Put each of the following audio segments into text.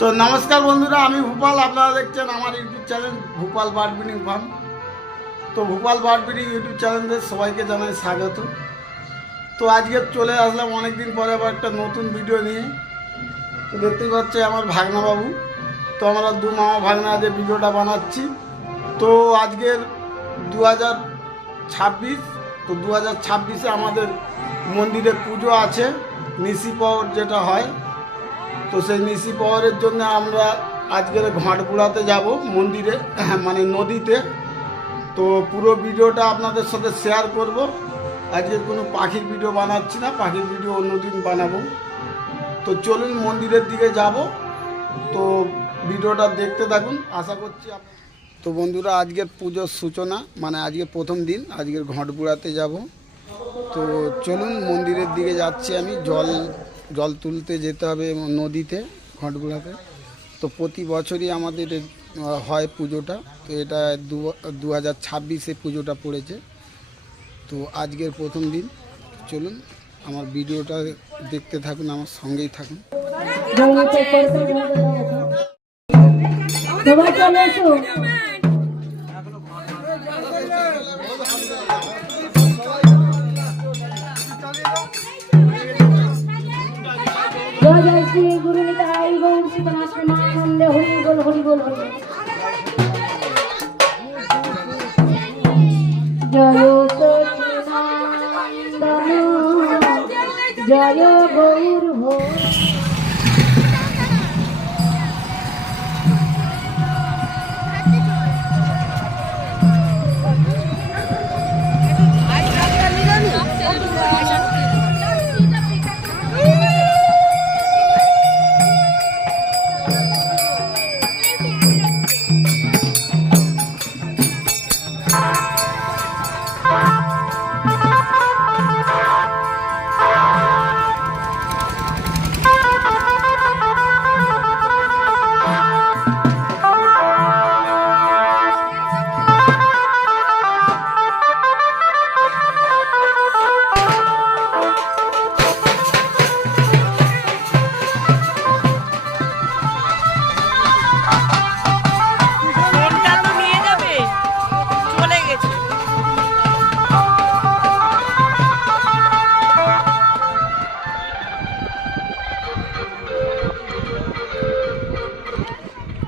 তো নমস্কার বন্ধুরা, আমি ভূপাল। আপনারা দেখছেন আমার YouTube channel Bhopal bird breeding farm. তো ভূপাল বার্ড ব্রিডিং ইউটিউব চ্যানেলে সবাইকে জানাই স্বাগত। তো আজকে চলে আসলাম অনেক দিন পরে আবার একটা নতুন ভিডিও নিয়ে। তো দেখতেই পাচ্ছে আমার ভাগনা বাবু। তো আমরা দু মামা ভাগনা যে ভিডিওটা বানাচ্ছি। তো আজকের 2026। তো 2026-এ আমাদের মন্দিরে পুজো আছে, নিশি পাওয়ার যেটা হয়। তো সেই নিশি পাওয়ারের জন্য আমরা আজকের ঘাটগুড়াতে যাব মন্দিরে, মানে নদীতে। তো পুরো ভিডিওটা আপনাদের সাথে শেয়ার করব। আজকে কোনো পাখির ভিডিও বানাচ্ছি না, পাখির ভিডিও অন্যদিন বানাবো। তো চলুন মন্দিরের দিকে যাব। তো ভিডিওটা দেখতে থাকুন, আশা করছি। তো বন্ধুরা, আজকের পুজোর সূচনা, মানে আজকে প্রথম দিন, আজকের ঘাটগুড়াতে যাব। তো চলুন মন্দিরের দিকে যাচ্ছি আমি। জল তুলতে যেতে হবে নদীতে, ঘাটগুড়াতে। তো প্রতি বছরই আমাদের হয় পুজোটা। তো এটা 2026-এ পুজোটা পড়েছে। তো আজকের প্রথম দিন। চলুন আমার ভিডিওটা দেখতে থাকুন, আমার সঙ্গেই থাকুন। जय श्री गुरु निताई गौर सीतनाश्रमानंद हरि बोल हरि बोल हरि। जय सच्चिदानंद जय गौर हो।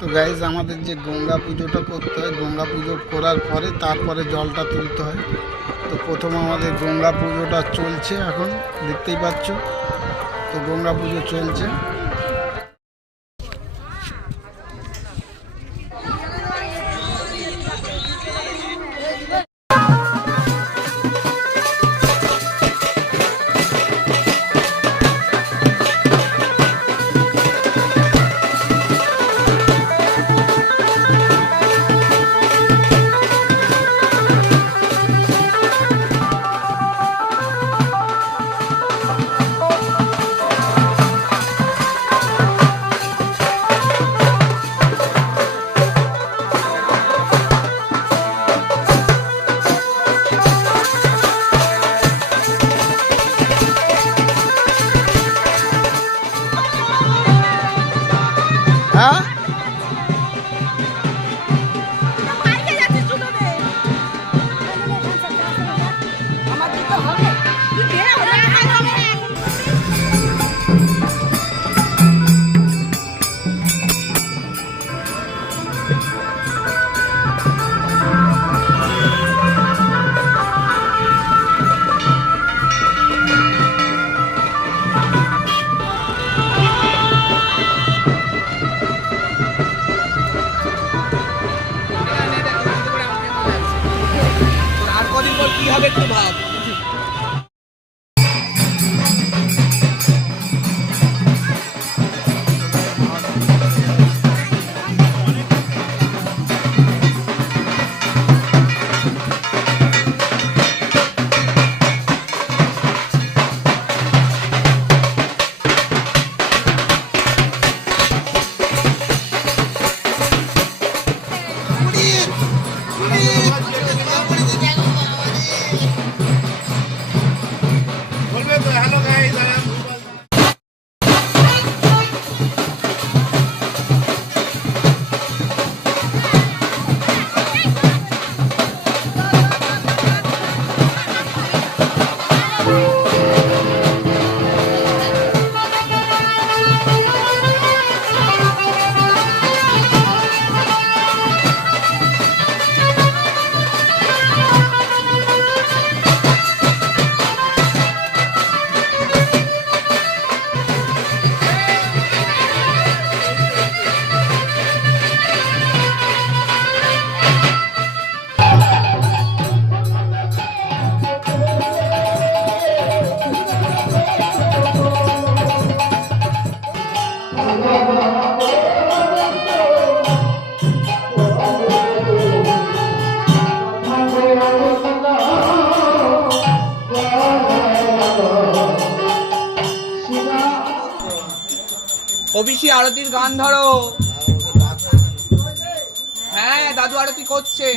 তো গাইজ, আমাদের যে গঙ্গা পুজোটা করতে হয়, গঙ্গা পুজো করার পরে তারপরে জলটা তুলতে হয়। তো প্রথম আমাদের গঙ্গা পুজোটা চলছে, এখন দেখতেই পাচ্ছ। তো গঙ্গা পুজো চলছে। হ্যাঁ, কি হবে একটু ভাব। ওবিসি আরতির গান ধরো। হ্যাঁ দাদু আরতি করছে।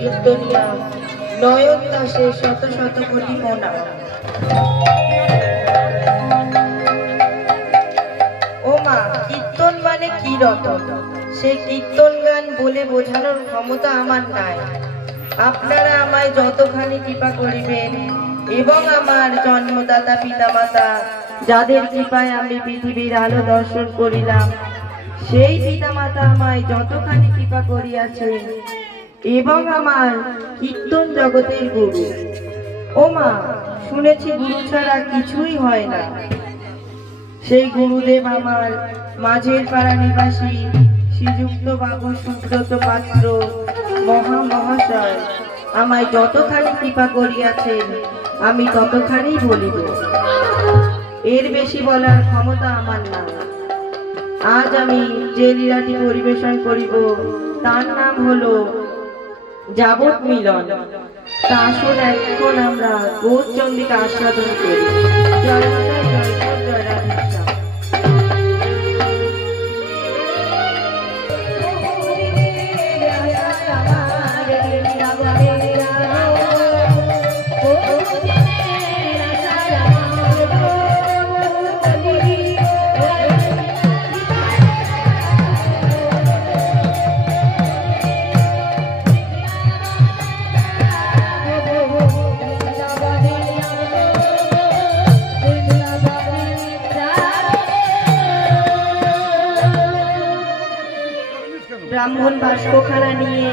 কীর্তনিয়া নয়ন দাসে শত শত কোটি মোনা। ও মা, কীর্তন মানে কি রতন, সে কীর্তন গান বলে বোঝানোর ক্ষমতা আমার নাই। আপনারা আমায় যতখানি কৃপা করিবেন এবং আমার জন্মদাতা পিতামাতা যাদের কৃপায় আমি পৃথিবীর আলো দর্শন করিলাম, সেই পিতামাতা আমায় যতখানি কৃপা করিয়াছেন এবং আমার কীর্তন জগতের গুরু। ও মা, শুনেছি গুরু ছাড়া কিছুই হয় না। সেই গুরুদেব আমার মাঝের পাড়া নিবাসী শ্রীযুক্ত বাবু সুব্রত পাত্র মহাশয় আমায় যতখানি কৃপা করিয়াছেন আমি ততখানি বলিব, এর বেশি বলার ক্ষমতা আমার না। আজ আমি যে লীলাটি পরিবেশন করিব তার নাম হলো যাবত মিলন। তা আসুন এখন আমরা গৌরচন্দ্রিকা আস্বাদন করি। জয় মাতা, জয় গৌর, জয় রাধেশ্যাম। ব্রাহ্মণ বাষ্পখানা নিয়ে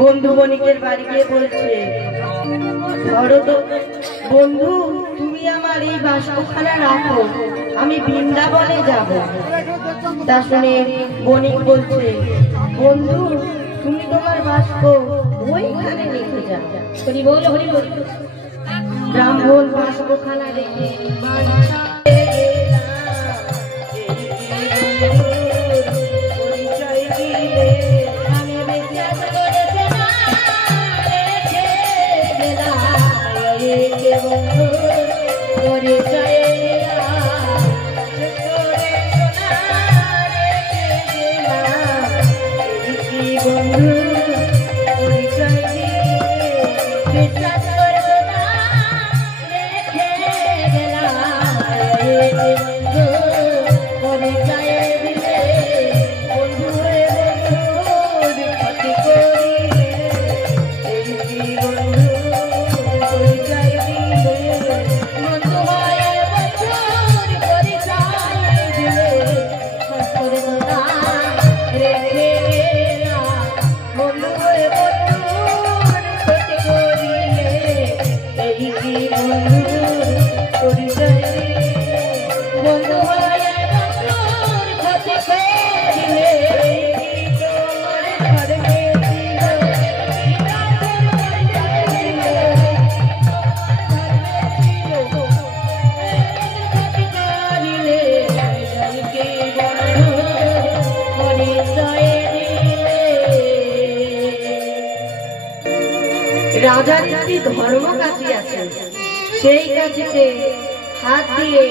বন্ধু বণিকের বাড়ি গিয়ে বলছে, ধরো তো বন্ধু, তুমি আমার এই বাষ্পখানা রাখো, আমি বৃন্দাবনে যাব। তা শুনে বণিক বলছে, বন্ধু তুমি তোমার বাষ্প ওইখানে রেখে যাও। হরি বল, হরি বল। ব্রাহ্মণ বাষ্পখানা রেখে রাজার যদি ধর্ম কাছে আছে, সেই কাছেতে হাত দিয়ে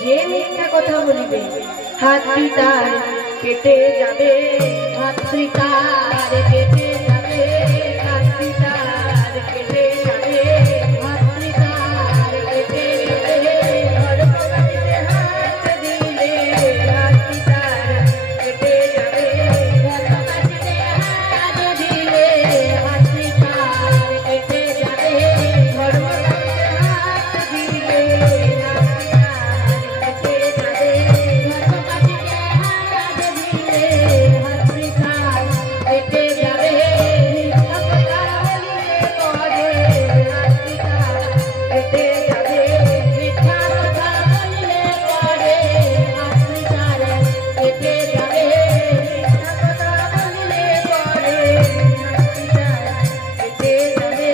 যে মিথ্যা কথা বলিবে, হাতটি তার কেটে যাবে, হাতটি তার কেটে যাবে, হাতটি তার কেটে যাবে, হাতটি তার কেটে যাবে। ধর্ম কাছে হাত দিলে হাতটি তার কেটে যাবে, ধর্ম কাছে হাত দিলে হাতটি তার কেটে যাবে, ধর্ম কাছে হাত দিলে হাতটি তার কেটে যাবে, ধর্ম কাছে হাত দিলে হাতটি তার কেটে যাবে। মিথ্যা কথা বলিলে পরে হাতটি তার কেটে যাবে, মিথ্যা কথা বলিলে পরে হাতটি তার কেটে যাবে, মিথ্যা কথা বলিলে পরে হাতটি তার কেটে যাবে,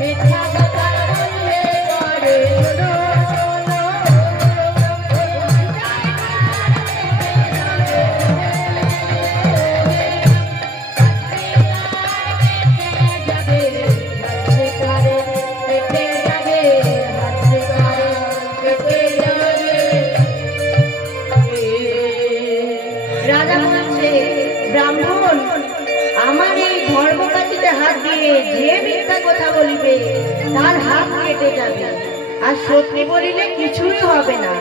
মিথ্যা কথা বলিলে পরে রাজা বলছে, ব্রাহ্মণ আমার এই ধর্মকাঠিতে হাত দিয়ে যে মিথ্যা কথা বলিবে তার হাত কেটে যাবে, আর সত্যি বলিলে কিছুই হবে না।